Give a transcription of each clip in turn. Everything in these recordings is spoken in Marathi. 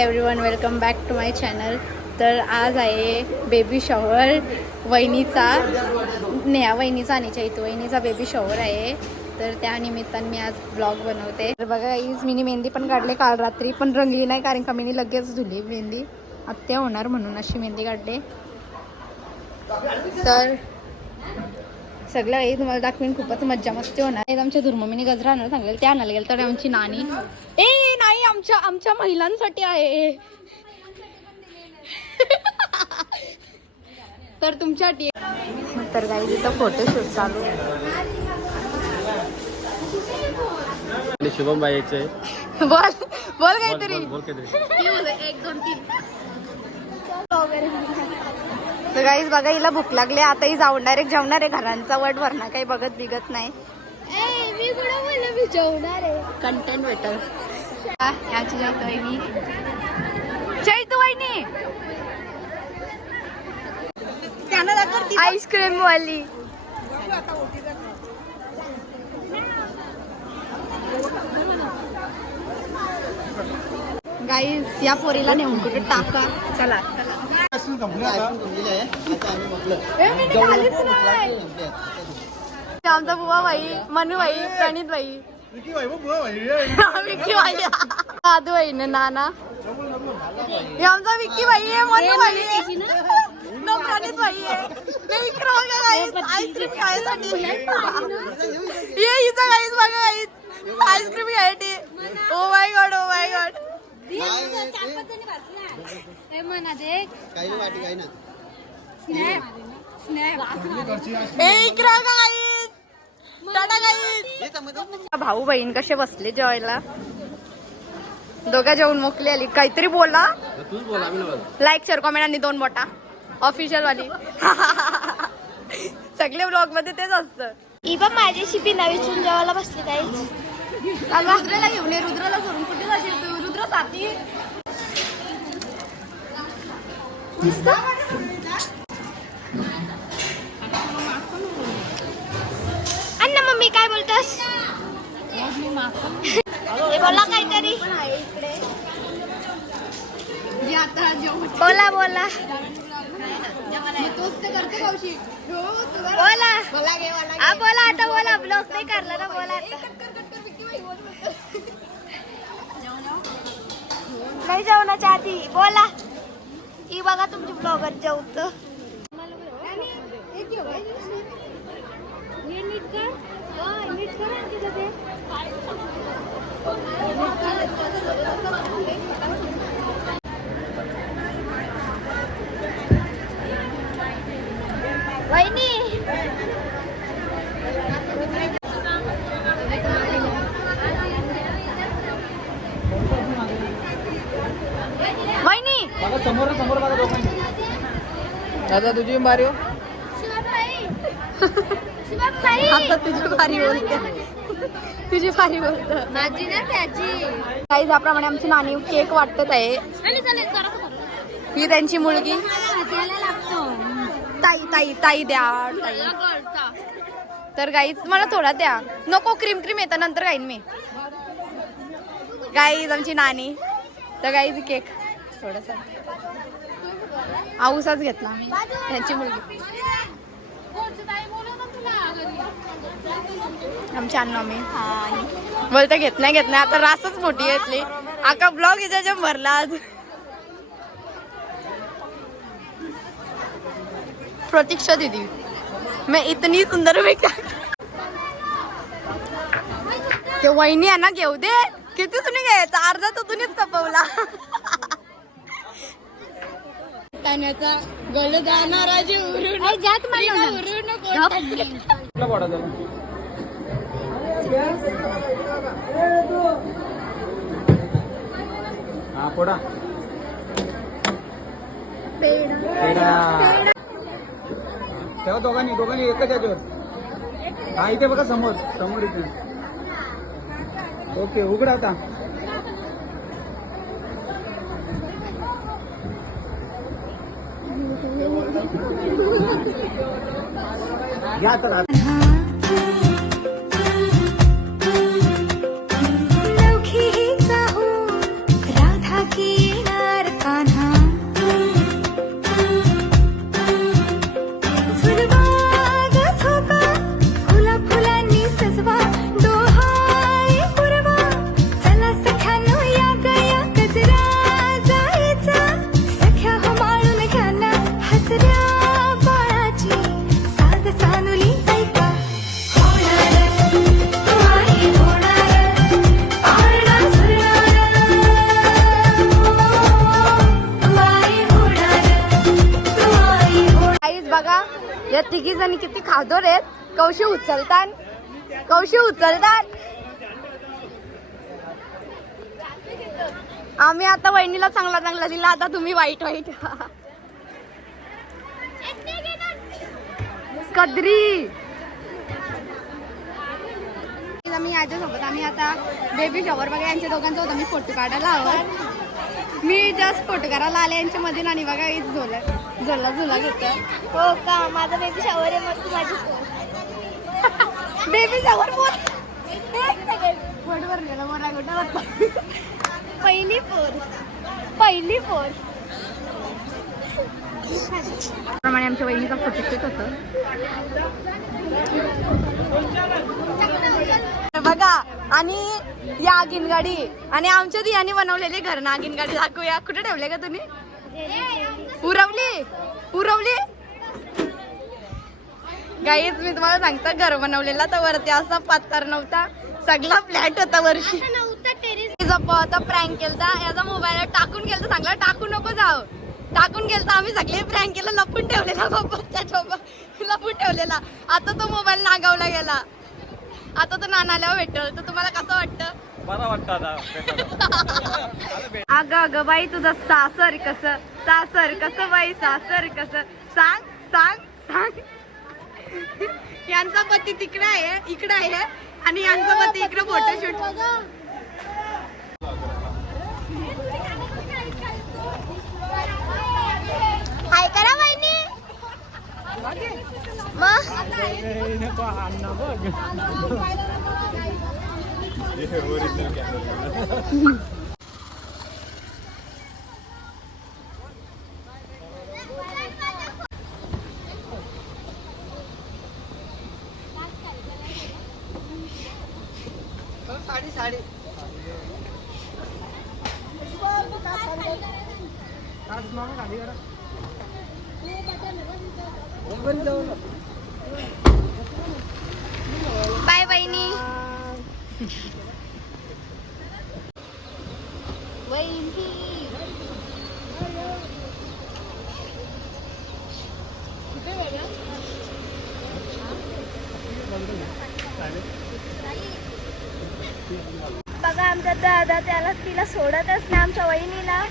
Everyone welcome back to my channel. तर आज आहे बेबी शॉवर वहिनीचा, नेहा वहिनीचा आणि इथं वहिनीचा बेबी शॉवर आहे. तर त्या निमित्ताने मी आज ब्लॉग बनवते. तर बघा हीच मिनी मेहंदी पण काढले काल रात्री, पण रंगली नाही कारण का मी लगेच धुली मेहंदी. आत्या होणार म्हणून अशी मेहंदी काढले. तर सगळं काही तुम्हाला दाखवीन. खूपच मज्जा मस्ती होणार. आमच्या धुर्ममीने गजरा आणायला सांगितलं, त्या आणायला गेलं. तर आमची नानी नाही आमच्या महिलांसाठी आहे. तर तुमच्यासाठी. तर काही तिथं फोटोशूट चालू आहे. शुभम बाईचे बोल काहीतरी. बोल काहीतरी. 1 2 3. तर गाईज बघा, हिला भूक लागली. आता ही जाऊन डायरेक्ट जेवणार आहे. घरांचा वट भरणा काही बघत बिगत नाही. मी जेवणार आहे. कंटेंट भेटल. याची जेवतोय मी. चैतू वहिनी आईस्क्रीम वाली. गाईज या पोरीला नेऊन कुठे टाका. चला आमचा बुवा भाई, मनू भाई, प्रणित भाई, विकी भाई, दादू भाई ने नाना. हे आमचा विक्की भाई आहे, मनू भाई आहे, प्रणित भाई आहे. आईस्क्रीम खायसाठी ये हिचा गाईज बघा. गाईज आईस्क्रीम घ्यायसाठी. Oh my God, oh my God. भाऊ बहीण कसे बसले जेवायला. दोघा जेवून मोकली आली. काहीतरी बोला. लाईक शेअर कमेंट आणि 2 बोटा ऑफिशियल वाली. सगळे ब्लॉग मध्ये तेच असतं. इबा माझ्याशी बिना विचारून जेवायला बसली काही. रुद्राला घेऊन ये. रुद्राला सोडून कुठे जाशील तू? रुद्र साथी. अण्णा मम्मी काय बोलतस? बोला काहीतरी. बोला बोला बोला. बोला आता बोला. ब्लॉग नाही करला ना. बोला आता. नाही जेवणाच्या आधी बोला. ही बघा तुमची ब्लॉगर जेवत. वहिनी वहिनी समोर समोर बघा दोघांनी. दादा तुझी बारी हो. आता तुझी भारी बोलते. तुझी भारी बोलत माझी ना त्याची. काही ज्याप्रमाणे आमची नानी केक वाटत आहे. ही त्यांची मुलगी. ताई ताई ताई द्या ताई. तर गाईज मला थोडा द्या. नको क्रीम क्रीम येतं नंतर खाईन मी. गाईज आमची नानी. तर गाईज केक थोडासा आऊसाच घेतला त्यांची मुलगी. आमची अण्णा बोलते घेत नाही आता रासच मोठी घेतली. आका ब्लॉग हिच्या भरला आज. प्रतीक्षा दीदी मैं इतनी सुंदर में क्या. ते वहिनी आहे ना घेऊ दे. किती तुम्ही घ्यायचा? अर्धा तर तुम्हीच कपवला. तान्याचा गलदाना राजे उरून जात मला उरून पोडा तेव्हा दोघांनी एकच याच्यावर. हा इथे बघा समोर समोर इथे. ओके उघडा आता. घ्या तर. लौकी चाहून राधा की झुलवा ग झोका फुला फुलांनी सजवा डोहाळे पुरवा चला सख्यानो या गया गजरा जायचा सख्या हमाळून घ्या ना हसऱ्या बाळाची साग सानुली ऐका होणार तुम्हारी होणार पारणा झुलणार तुम्हारी होणार तुम्हारी होणार. आईच बघा या तिघी जणी किती खादोर आहेत. कौशी उचलतात आम्ही आता वहिनीला चांगला दिला आता तुम्ही वाईट कदरी मी याच्यासोबत आम्ही आता बेबी शॉवर बघा यांच्या दोघांचा होता मी फोटो काढायला हवं मी जस्ट फोटो करायला आले यांच्या मध्ये आणि बघा इथं झोला घेत हो का माझा बेबी शावर आहे मग तू माझी बेबी शॉवर फोटो भरलेला मोठा गोटा पहिली पोर प्रमाणे आमच्या वहिनीचा फोटोशूट होतं बघा आणि या आगीनगाडी आणि आमच्या दियाने बनवलेले घर ना आगीनगाडी दाखवूया. कुठे ठेवले का तुम्ही? उरवली गाईच मी तुम्हाला सांगता घर बनवलेला तर वरती असा पत्थर नव्हता सगळा फ्लॅट होता वर्षी आता प्रँक केलता याचा मोबाईल टाकून गेलता चांगला टाकू नको जाऊ टाकून गेलता आम्ही सगळे प्रँक केलं लपून ठेवलेला लपून ठेवलेला आता तो मोबाईल नागावला गेला आता तो नानाल्यावर भेटल तर तुम्हाला कसं वाटतं? बरं वाटतं अगं बाई तुझं सासर कसं बाई सासर कसं सांग यांचा पती तिकडे आहे इकडे आहे आणि यांचा पती इकडे फोटोशूट हाय करा वहिनी साडी बाय बहिणी बघा आमचा दादा तिला सोडतच नाही आमच्या वहिनीला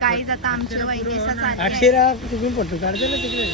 काहीच आता आमच्या वहिनीचा अक्षरा तुम्ही फोटो काढते ना तिकडे